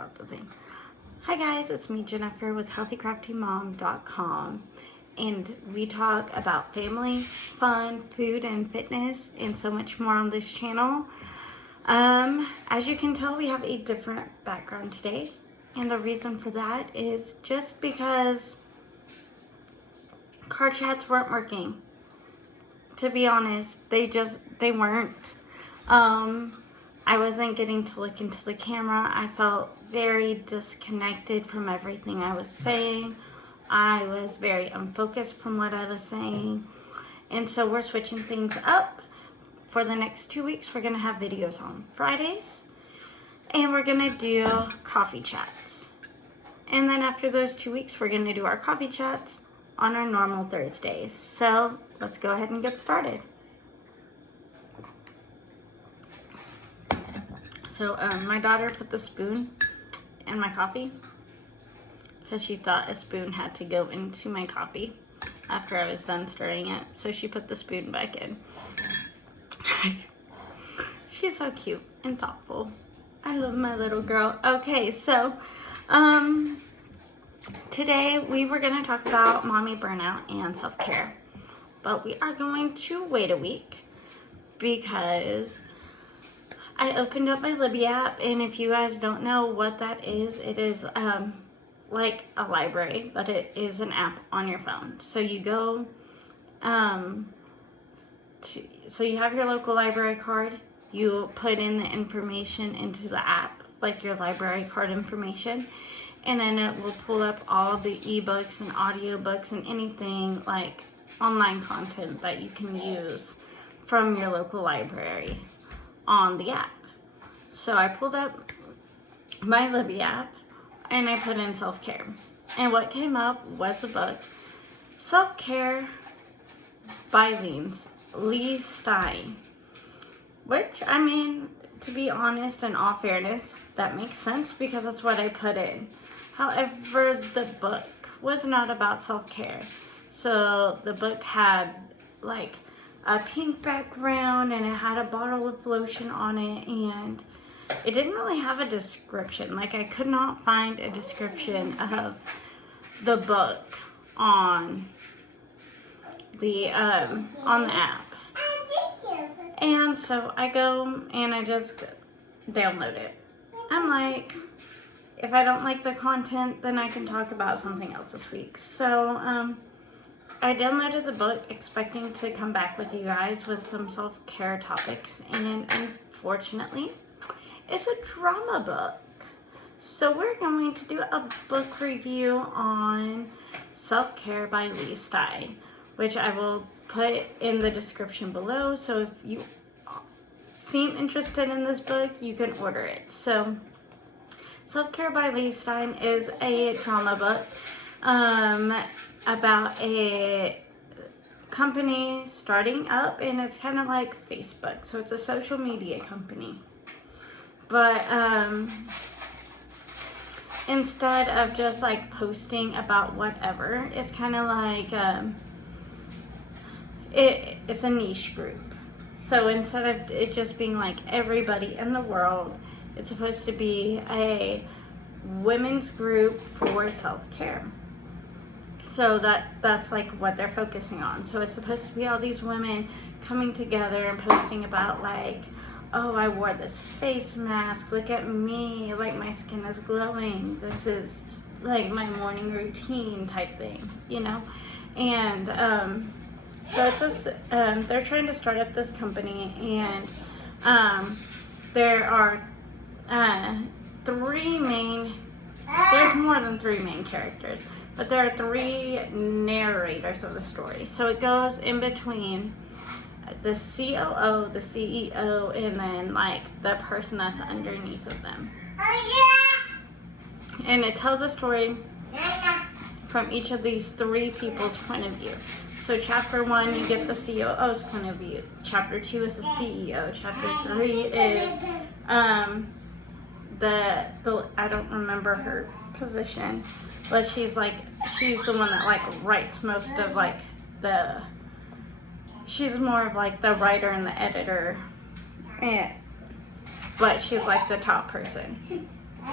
The thing. Hi guys, it's me Jennifer with healthycraftyMom.com, and we talk about family, fun, food, and fitness, and so much more on this channel. As you can tell, we have a different background today, and the reason for that is just because card chats weren't working. To be honest, they weren't. I wasn't getting to look into the camera. I felt very disconnected from everything I was saying. I was very unfocused from what I was saying. And so we're switching things up. For the next 2 weeks, we're going to have videos on Fridays. And we're going to do coffee chats. And then after those 2 weeks, we're going to do our coffee chats on our normal Thursdays. So let's go ahead and get started. So my daughter put the spoon in my coffee because she thought a spoon had to go into my coffee after I was done stirring it. So she put the spoon back in. She's so cute and thoughtful. I love my little girl. Okay, so today we were going to talk about mommy burnout and self-care. But we are going to wait a week because I opened up my Libby app, and if you guys don't know what that is, it is like a library, but it is an app on your phone. So you go, so you have your local library card, you put in the information into the app, like your library card information, and then it will pull up all the ebooks and audiobooks and anything like online content that you can use from your local library on the app. So I pulled up my Libby app and I put in self-care, and what came up was a book, Self-Care by Leigh Stein, which, I mean, to be honest, in all fairness, that makes sense because that's what I put in. However, the book was not about self-care. So the book had like a pink background and it had a bottle of lotion on it, and it didn't really have a description. Like, I could not find a description of the book on the app. And so I go and I just download it. I'm like, if I don't like the content, then I can talk about something else this week. So I downloaded the book expecting to come back with you guys with some self-care topics, and unfortunately, it's a drama book. So we're going to do a book review on Self-Care by Leigh Stein, which I will put in the description below. So if you seem interested in this book, you can order it. So Self-Care by Leigh Stein is a drama book about a company starting up, and it's kind of like Facebook. So it's a social media company. But instead of just like posting about whatever, it's kind of like it's a niche group. So instead of it just being like everybody in the world, it's supposed to be a women's group for self-care. So that's like what they're focusing on. So it's supposed to be all these women coming together and posting about like, oh, I wore this face mask, look at me, like my skin is glowing, this is like my morning routine type thing, you know? And so it's this, they're trying to start up this company, and there are there's more than three main characters, but there are three narrators of the story. So it goes in between the COO, the CEO, and then like the person that's underneath of them. And it tells a story from each of these three people's point of view. So chapter 1, you get the COO's point of view. Chapter 2 is the CEO. Chapter 3 is the I don't remember her position, but she's the one that like writes most of like she's more of like the writer and the editor, but she's like the top person.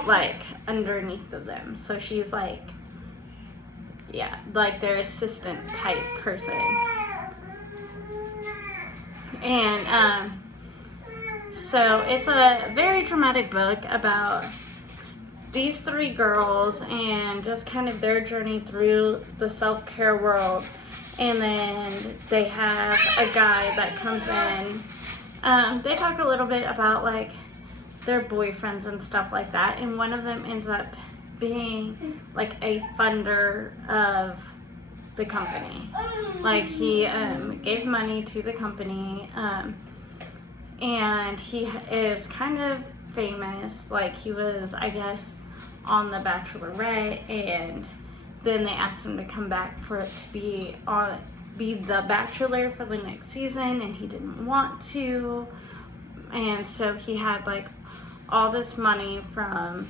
like underneath of them. So she's like, yeah, like their assistant type person. And so it's a very dramatic book about these three girls and just kind of their journey through the self-care world. And then they have a guy that comes in. They talk a little bit about like their boyfriends and stuff like that, and one of them ends up being like a funder of the company. Like he gave money to the company, and he is kind of famous. Like he was, I guess, on The Bachelorette, and then they asked him to come back for it to be the Bachelor for the next season, and he didn't want to. And so he had like all this money from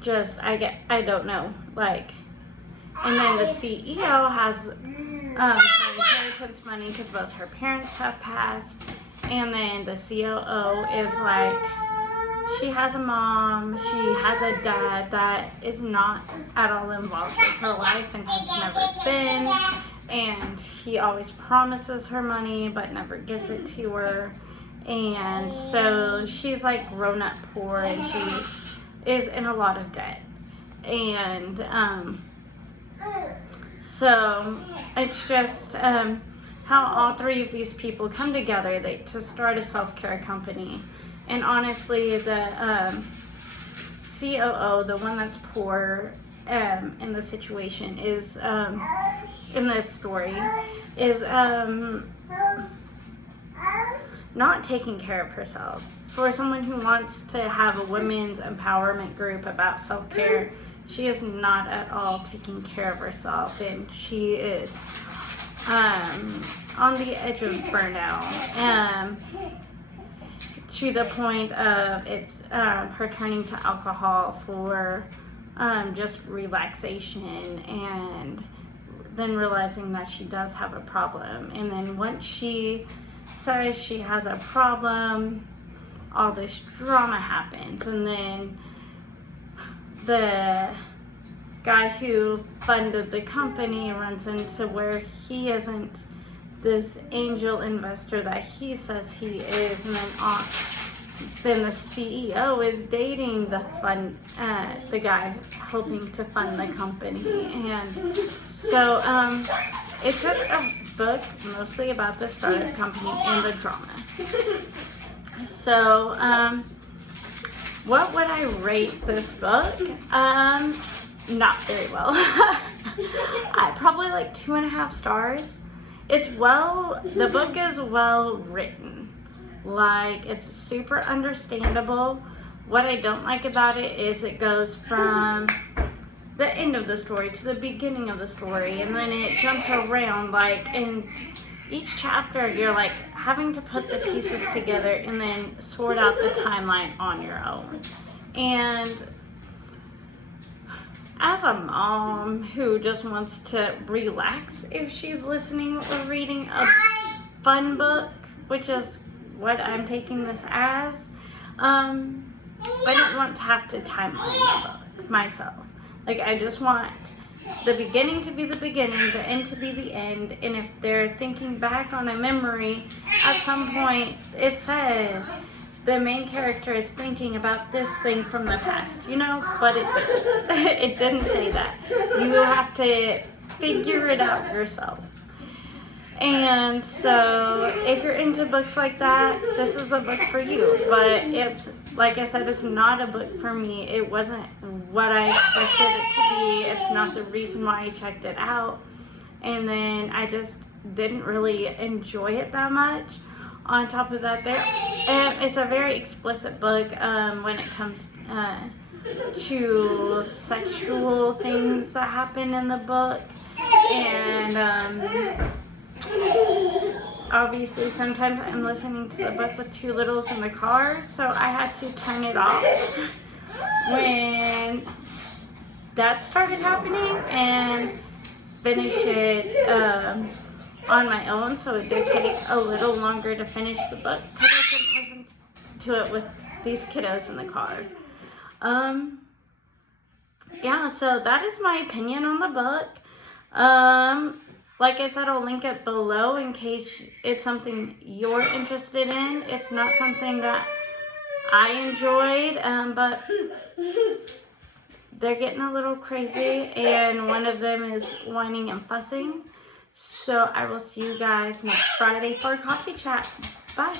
just I don't know, like, and then the CEO has her inheritance money because both her parents have passed, and then the COO is like, she has a mom, she has a dad that is not at all involved in her life and has never been, and he always promises her money but never gives it to her. And so she's like grown up poor, and she is in a lot of debt. And so it's just how all three of these people come together to start a self-care company. And honestly, the COO, the one that's poor in the situation, is in this story, is not taking care of herself. For someone who wants to have a women's empowerment group about self-care, she is not at all taking care of herself, and she is on the edge of burnout, to the point of it's her turning to alcohol for just relaxation, and then realizing that she does have a problem. And then once she says she has a problem, all this drama happens, and then the guy who funded the company runs into where he isn't this angel investor that he says he is, and then the CEO is dating the guy helping to fund the company. And so it's just a book mostly about the startup company and the drama. So what would I rate this book? Not very well. I probably like 2.5 stars. The book is well written. Like, it's super understandable. What I don't like about it is it goes from the end of the story to the beginning of the story, and then it jumps around. Like, in each chapter, you're like having to put the pieces together and then sort out the timeline on your own. And as a mom who just wants to relax if she's listening or reading a fun book, which is what I'm taking this as, I don't want to have to timeline the book myself. Like, I just want the beginning to be the beginning, the end to be the end, and if they're thinking back on a memory, at some point it says the main character is thinking about this thing from the past, but it didn't say that. You have to figure it out yourself. And so if you're into books like that, this is a book for you. But it's, like I said, it's not a book for me. It wasn't what I expected it to be. It's not the reason why I checked it out. And then I just didn't really enjoy it that much. On top of that, it's a very explicit book when it comes to sexual things that happen in the book. And obviously sometimes I'm listening to the book with two littles in the car, so I had to turn it off when that started happening and finish it on my own. So it did take a little longer to finish the book because I couldn't listen to it with these kiddos in the car. Yeah, so that is my opinion on the book. Like I said, I'll link it below in case it's something you're interested in. It's not something that I enjoyed, but they're getting a little crazy, and one of them is whining and fussing. So I will see you guys next Friday for a coffee chat. Bye.